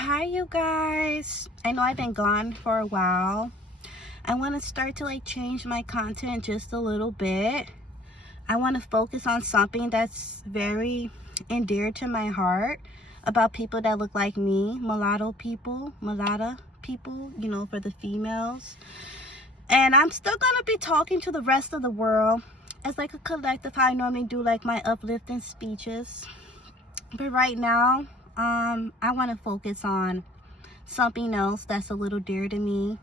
Hi you guys. I know I've been gone for a while. I want to start to change my content just a little bit. I want to focus on something that's very endeared to my heart about people that look like me, mulatta people, for the females. And I'm still gonna be talking to the rest of the world as a collective, how I normally do my uplifting speeches. But right now, I want to focus on something else that's a little dear to me.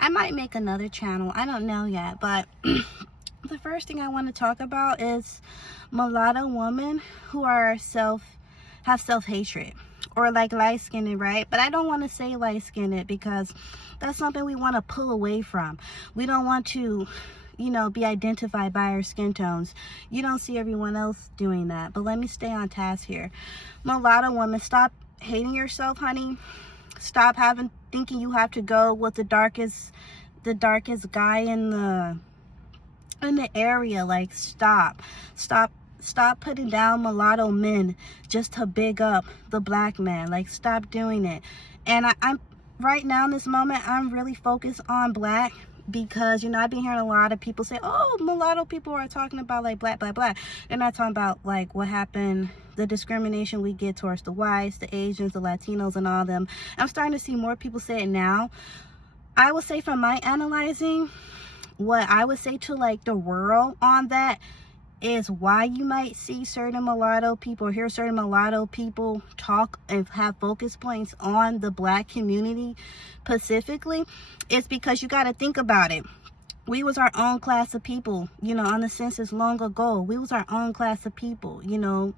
I might make another channel, I don't know yet, but the first thing I want to talk about is mulatto women who are have self-hatred, or light-skinned, right? But I don't want to say light-skinned because that's something we want to pull away from. We don't want to be identified by our skin tones. You don't see everyone else doing that, but let me stay on task here. Mulatto women, stop hating yourself, honey. Stop thinking you have to go with the darkest guy in the area. Stop putting down mulatto men just to big up the black man. Stop doing it. And I'm right now in this moment, I'm really focused on black, because I've been hearing a lot of people say, oh, mulatto people are talking about black. They're not talking about what happened, the discrimination we get towards the whites, the Asians, the Latinos, and all them. I'm starting to see more people say it now. I would say, from my analyzing, what I would say to the world on that is why you might see certain mulatto people or hear certain mulatto people talk and have focus points on the black community specifically. It's because you got to think about it. We was our own class of people, on the census long ago. We was our own class of people.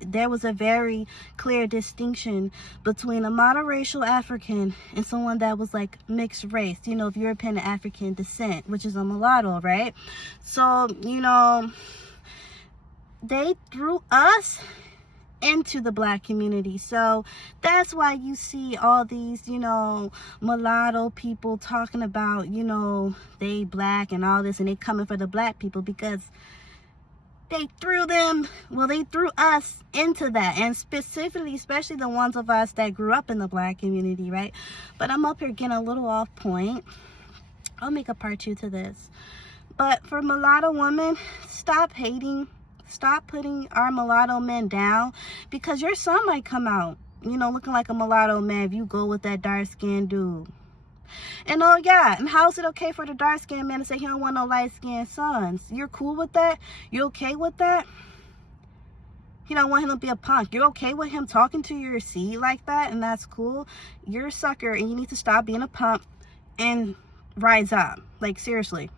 There was a very clear distinction between a monoracial African and someone that was mixed race, of European and African descent, which is a mulatto, right? So, they threw us into the black community. So that's why you see all these mulatto people talking about they black and all this, and they coming for the black people, because they threw us into that. And especially the ones of us that grew up in the black community, right? But I'm up here getting a little off point. I'll make a part 2 to this. But for mulatto women, stop hating. Stop putting our mulatto men down, because your son might come out, looking like a mulatto man if you go with that dark-skinned dude. And oh yeah, and how is it okay for the dark-skinned man to say he don't want no light-skinned sons? You're cool with that? You okay with that? You don't want him to be a punk. You're okay with him talking to your seed like that, and that's cool? You're a sucker, and you need to stop being a punk and rise up. Seriously.